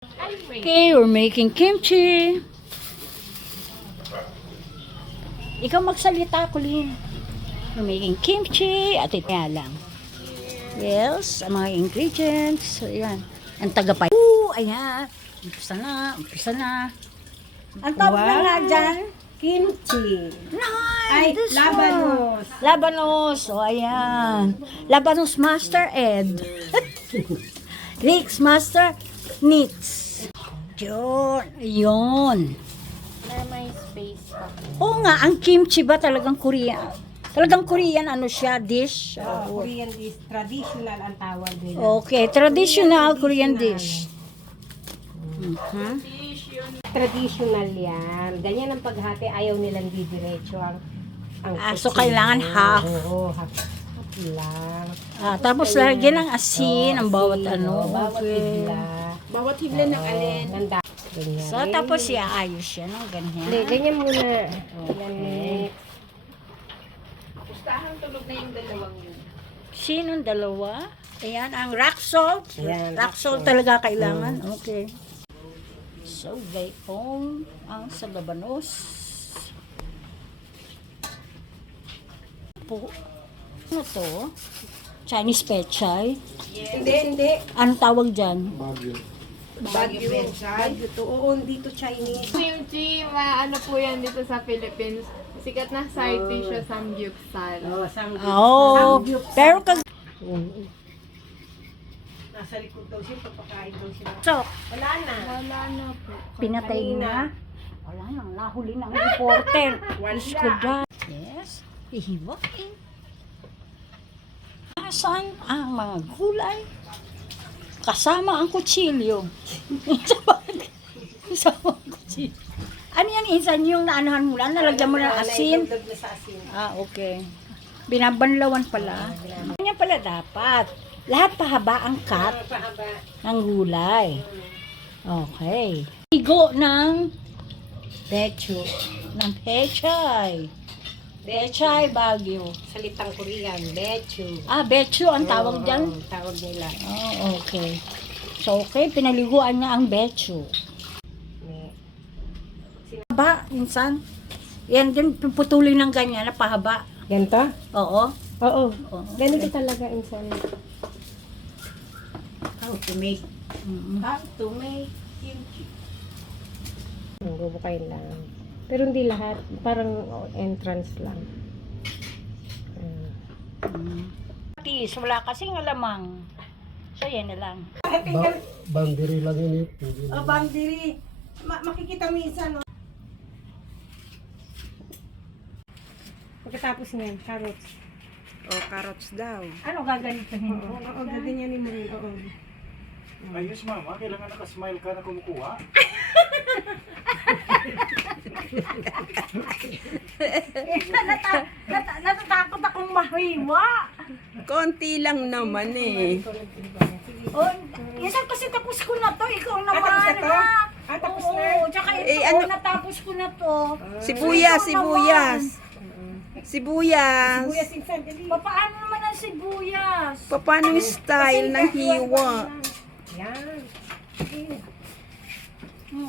Okay, we're making kimchi. Ikaw magsalita, Colleen. We're making kimchi at ito lang. Yes, ang mga ingredients. So, ayan. Ang tagapay. Ayan. Umpisa na, umpisa na. Ang tawag na nga dyan, kimchi. Nice! Ay, This labanos. one. Labanos. O, ayan. Labanos Master Ed. Rick's Master Knits. Yun. Yun. Para may space pa. Oo nga, ang kimchi ba talagang Korean? Talagang Korean ano siya, dish? Korean dish, traditional ang tawag nila. Okay, traditional Korean dish. Mhm. Traditional yan. Ganyan ang paghati, ayaw nilang didiretso ang So kutsina. kailangan half. Oo, half lang. Tapos lagyan ng asin ang bawat Asin, ano. bawat Okay. hibla. Bawat hibla ng alin. Ganyan. So tapos iaayos siya ng Hindi, ganyan. ganyan muna. Okay. Pustahan tulog na yung dalawang yun. Sinong dalawa? Ayan, ang rock salt. Ayan, Rock salt talaga kailangan. Okay. So, gayong ang sa labanos. Po. Ano to? Chinese pechay. Hindi. Anong tawag dyan? Bagyo. Bagyo to. Oo, dito Chinese. Kimchi, ano po yan dito sa Philippines. Sikat na side dish siya samgyeopsal. Oh, samgyup. Oh, pero kag... Nasa likod daw siya, papakain daw siya. So, Wala na. Wala na po. pinatay na. Wala nang nahuli ng reporter. Diyos ko dyan. Yes, ihiwain. Asan ang mga gulay? Kasama ang kutsilyo. Kasama ang kutsilyo. Ano yan, insan yung naanahan mo lang? Nalagyan mo ng asin? Nailaglag na sa asin. Okay. Binabanlawan pala. Ganyan pala dapat. Lahat pahaba ang cut Pahaba. ng gulay. Okay. Igo ng Becho. ng pechay. Pechay Baguio. Salitang Korean, becho. Becho ang tawag dyan. Oo, tawag nila. Oh, okay. So, okay, pinaliguan niya ang becho. Haba, minsan. Yan din, puputulin ng ganyan na pahaba. Yan to? Oo. Oo. Oo. Ganito talaga insan. How to make. How to make kimchi. Bubukayin lang. Pero hindi lahat. Parang entrance lang. Tis, wala kasing alamang. So, yan na lang. Bandiri lang ini. Bandiri. Makikita minsan, no? Pagkatapos niyan, carrots. Carrots daw. Ano gaganituhin ko? Oo, gaganyanin mo rin. Oo. Ayos mama, kailangan nakasmile ka na kumukuha. Natatakot akong mahiwa. Konti lang naman eh. Oh, minsan kasi tapos ko na to. Ikaw naman, tapos na to? ha? Tapos Oo, na? tsaka ito, Eh, ano? natapos ko na to. Sibuyas, Ikaw sibuyas. Sibuyas. Kuya Sinsan, dali. Paano naman ang sibuyas? Paano yung style ng hiwa? Yan.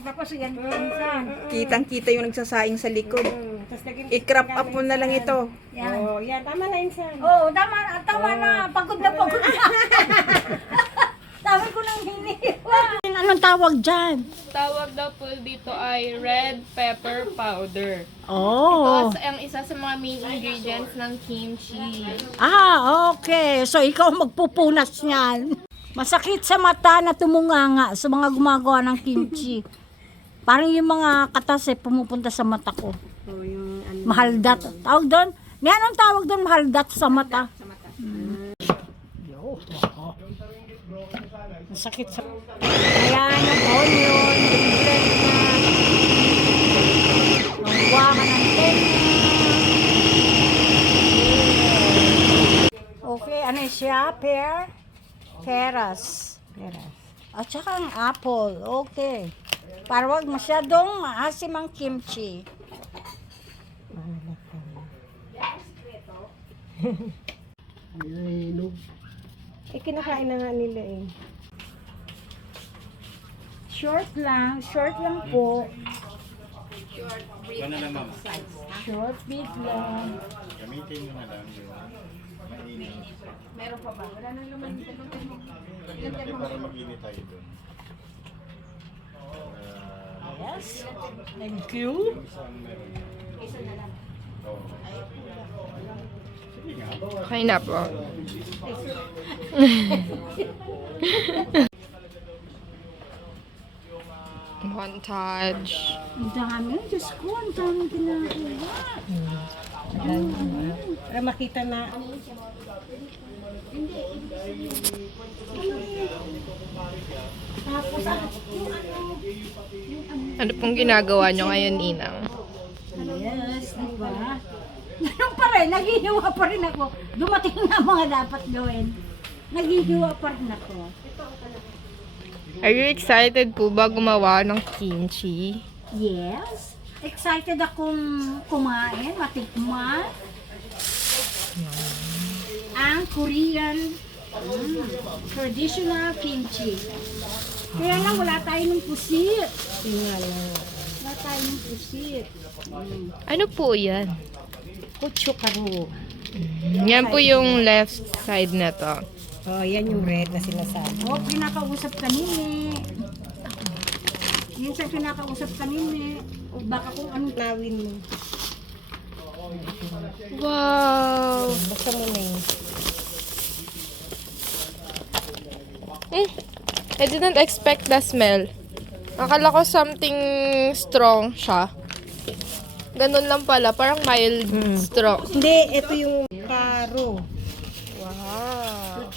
Tapos yan, minsan. Kitang-kita yung nagsasaing sa likod. Tapos lagyan I-crop up mo na lang ito. Yan. Oh, yan. Tama na insan. Oh, tama na. Pagod na pagod na. Dami ko nang hiniwa. Anong tawag dyan? Tawag daw po dito ay red pepper powder. Oh. Ito ang isa sa mga main ingredients ng kimchi. Okay. So, ikaw magpupunas niyan. Masakit sa mata na tumunganga sa mga gumagawa ng kimchi. Parang yung mga katas pumupunta sa mata ko. Oh, yung ano. Mahaldat. Tawag doon? Anong tawag doon? Mahaldat sa mata. Masakit sa... Ayan ang onion. Blend na. Ang waka ng tenga. Okay, ano siya? Pear? Peras. At saka ang apple. Okay. Para wag masyadong maasim ang kimchi. Kinakain na nga nila eh. Short lang po. Ito na lang, ma'am. Short bead lang. Gamitin mo na lang yung mainit. Meron pa ba? Wala nang laman dito. Kasi para mag-init tayo doon. Yes. Thank you. Isang meron. Oo. Sige nga. Okay na po. Montage. Ang dami. Diyos ko, ang dami ginagawa. Para makita na. Tapos, Ano pong ginagawa nyo ngayon, Inang? yes, di ba? Ganun pa rin, naghihiwa pa rin ako. Dumating na mga dapat gawin. Naghihiwa pa rin ako. Are you excited po ba gumawa ng kimchi? Yes. Excited akong kumain, matikman. Ang Korean traditional kimchi. Kaya lang wala tayo ng pusit. Wala tayo ng pusit. Ano po yan? Kutsukaro. Yan po yung left side na to. Oh, yan yung red na sinasabi. Oh, kinakausap kanini. Minsan kinakausap kanini. O baka kung ano. Nawin mo. Wow! Basta mo na yun. I didn't expect the smell. Akala ko something strong siya. Ganun lang pala, parang mild strong. Hindi, ito yung karo. Wow!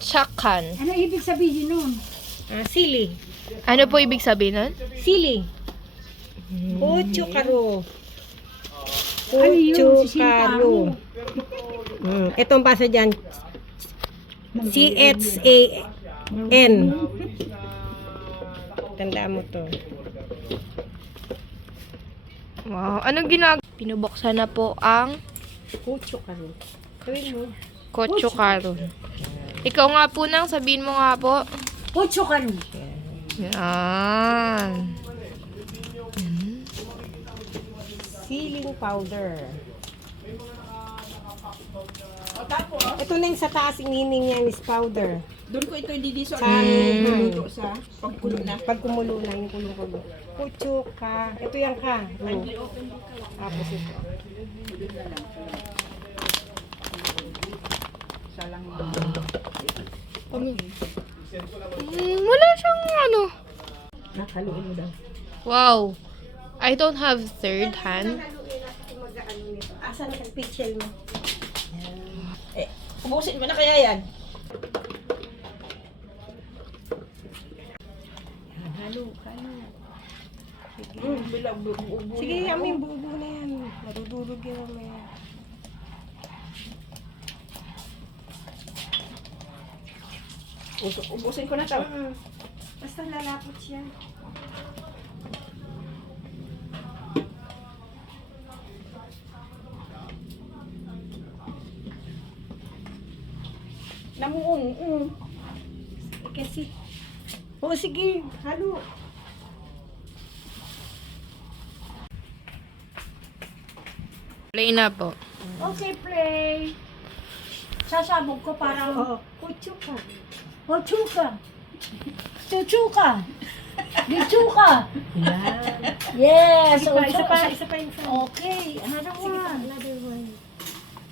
Chakan. Ano ibig sabihin nun? Sili. Ano po ibig sabihin nun? Sili. Kutsukaro. Ano yun? Kutsukaro. Ito ang basa dyan. C-H-A-N. Tandaan mo to. Wow, anong ginagawa? Pinubuksan na po ang Kutsukaro. Gawin mo. kotsukaro. Ikaw nga po nang sabihin mo nga po. Kutsukaro. Yan. Sealing powder. Ito na yung sa taas, inining niya is powder. Doon ko ito didisol Luto sa pagkulo na. Pag kumulo na yung kulong-kulo. Kutsuka. Ito yan ka. Tapos ito. Wala siyang ano. Nakaluin mo daw. Wow. I don't have third hand. Asan ang pitchel mo? Ubusin mo na kaya yan. Halo. Bilang Sige, aming bubo na yan. Nadudulog yan mamaya. ubusin ko na to. Basta lalapot siya. Namuong. Kasi. O sige, halo. Play na po. Okay, play. Sasabog ko parang Oo. Kutsuka. Ochuka. Chuchuka. Bichuka. Yan. Yes. Isa pa, isa pa, Ochuka. isa pa yung Okay, another Sige pa, one. another one.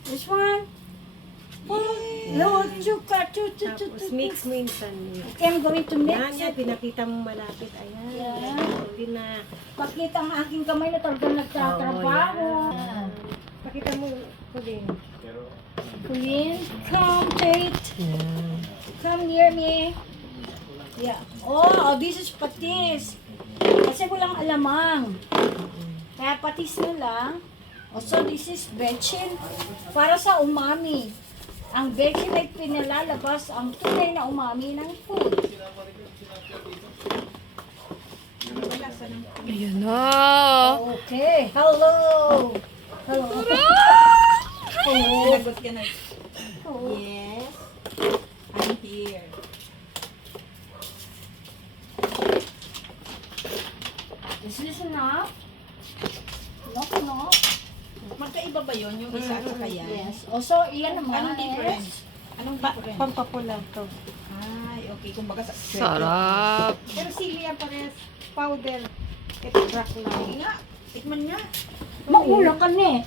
This one. Oh, no, chuka, Tapos mix mo yung sunny. Okay, I'm going to Yan, mix yan, it. pinakita mo malapit. Ayan. Yan. Hindi na. Pakita ang aking kamay na talagang nagtatrabaho. yan. Pakita mo ko din. Colleen, come, Tate. Come near me. Yeah. Oh, this is patis. Kasi walang alamang. Kaya patis na lang. Also, this is bechin. Para sa umami. Ang bechin ay pinalalabas ang tunay na umami ng food. Ayan na. Okay. Hello. Hello. Sinagot ka na. Hello. Yes. I'm here. Is this enough? No. Magkaiba ba yun? Yung isa at saka yan? Yes. Also, iyan naman. Anong difference? Anong difference? Pampapula to. Ay, okay. Kung baga sa... Sarap. Pero sili yan pares. Powder. Ito black Sige lang. nga. Tikman nga. Maula ka na eh.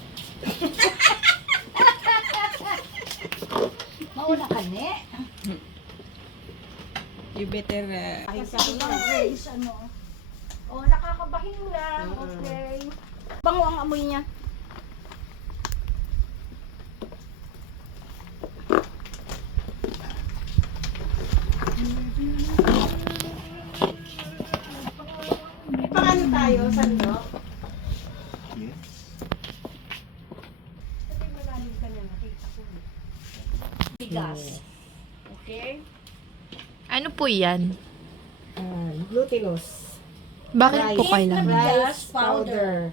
Maula ka na eh. You better... Kasi guys, ano. Oh, nakakabahin lang. Okay. Bango ang amoy niya. Paano tayo, sandok? Yes. Sabi malalim ka na, nakita ko. Bigas. Okay? Ano po yan? Glutinous. Bakit po kailangan? Rice powder.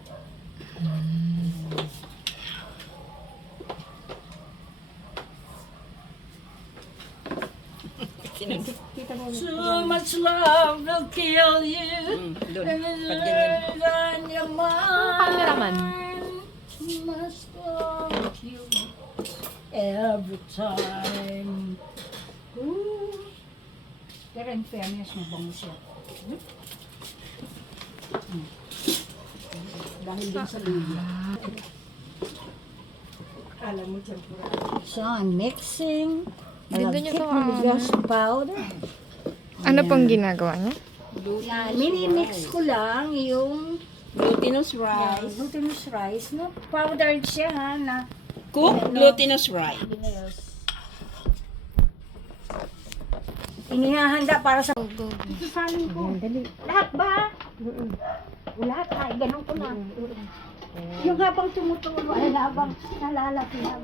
Kita mo. So much love will kill you. Doon. On your mind. Cameraman. So much love will kill you every time. Ooh. Pero in fairness, mabango siya. Dahil din sa luya. Alam mo, champura. So, I'm mixing. Ganda niya to, Bigas powder. Ano pong ginagawa niya? Yan, mini-mix ko lang yung Glutinous glutinous rice. No? Powdered siya ha, na Cook glutinous rice. yes. Inihahanda para sa... Sasalin ko. Lahat ba? Lahat ha, ganun ko na. Yung habang tumutulo, ay habang nalalaki na.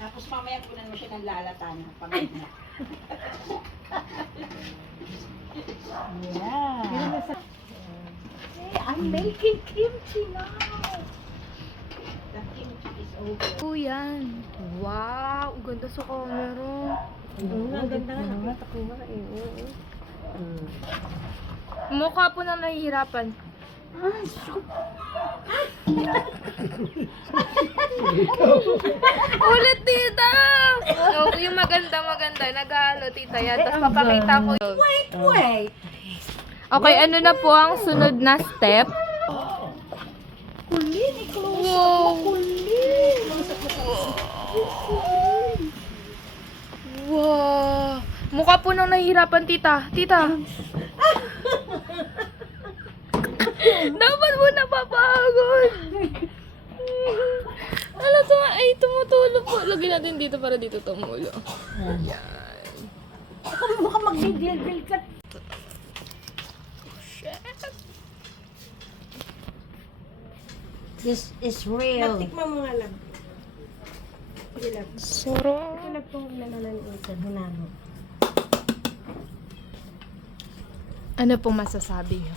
Tapos mamaya kunan mo siya ng lalatan. Yeah. Hey, I'm making kimchi now. The kimchi is over. Po yan. Wow, ang ganda sa camera. Ang ganda nga, nakita ko nga eh. Mukha po na nahihirapan. Ulit, tita! Oh, yung maganda. Nag-ano, tita yan. Tapos papakita ko yun. Wait. Okay, ano na po ang sunod na step? Kulin, i-close Wow! kulin. Wow! Mukha po nang nahihirapan, tita. Tita! Dapat mo napapagod! Alam sa ay tumutulo po. Lagyan natin dito para dito tumulo. Baka magdidil-dil ka. This is real. Tikman mo nga lang. Sige lang. Sarap. Ito na pong nananalutan. Hunano. Ano pong masasabi niyo?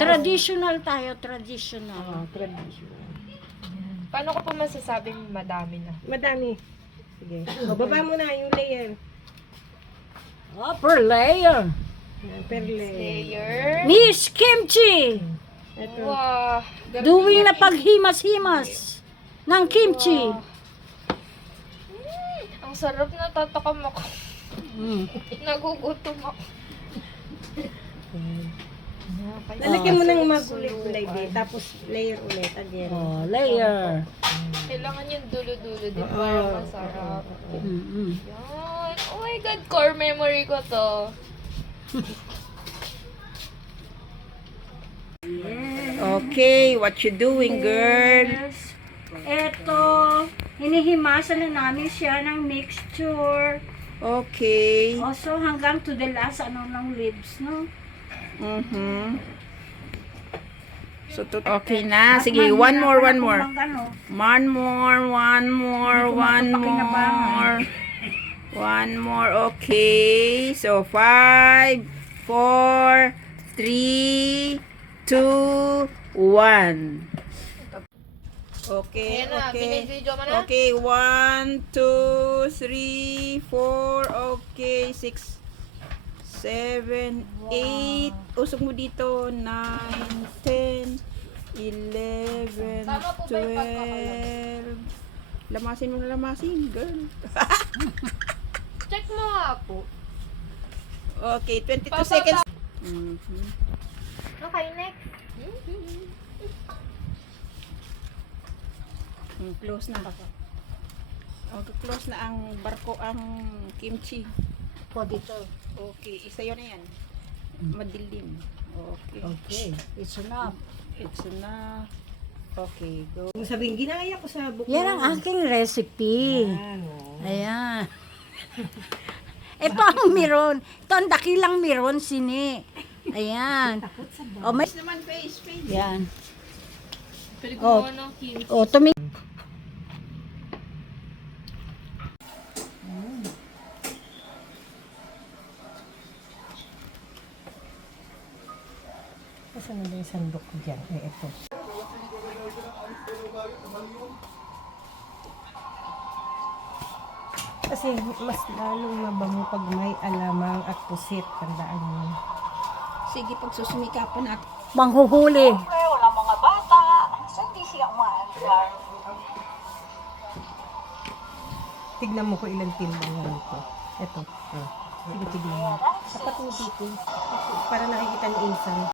Traditional tayo, traditional. Paano ko po masasabing madami na? Madami. Sige. O, baba mo na yung layer. Upper layer. Per layer. Layer. Miss Kimchi! Ito. Wow. Doing na paghimas-himas ng kimchi. Ang sarap na tatakam ako. Mm. Nagugutom ako. Lalagyan mo ng magulay-gulay din. Tapos layer ulit. Again. Oh, layer. Kailangan yung dulo-dulo din para masarap. Mm-mm. Yan. Oh my God, core memory ko to. Okay, what you doing, girl? Yes. Eto, hinihimasan na namin siya ng mixture. Okay. Also, hanggang to the last, ng ribs, no? So, okay na. Sige, one more. Ano? One more. Okay. So, 5, 4, 3, 2, 1. Okay, Ayan na, okay. binidyo mo na? Okay, 1, 2, 3, 4, okay, 6, 7, 8. Usog mo dito. 9, 10, 11, 12. Lamasin mo na lamasin, girl. Check mo nga po. Okay, 22 seconds. Okay, next. Close na. Close na ang barko, ang kimchi. Po dito. Okay, isa yun na yan. Madilim. Okay. Okay, it's enough. It's enough. Okay, go. Kung sabihin, ginaya ko sa buko. Yan ang aking recipe. Yan, oh. Ayan. Ito ang meron. Ito ang dakilang meron, sini. Ayan. O, may... Naman face. Yan. Pwede Oh. gumawa ng kimchi. O, tumi... Kasi na yung sandok ko dyan. Ito. Kasi mas lalong mabango pag may alamang at pusit. Tandaan mo. Sige, pagsusumikapan natin. Manghuhuli. Tignan mo ko ilang timbang nga ito. Ito. Sige, tignan mo. Dapat mo dito. Para nakikita ni Insan.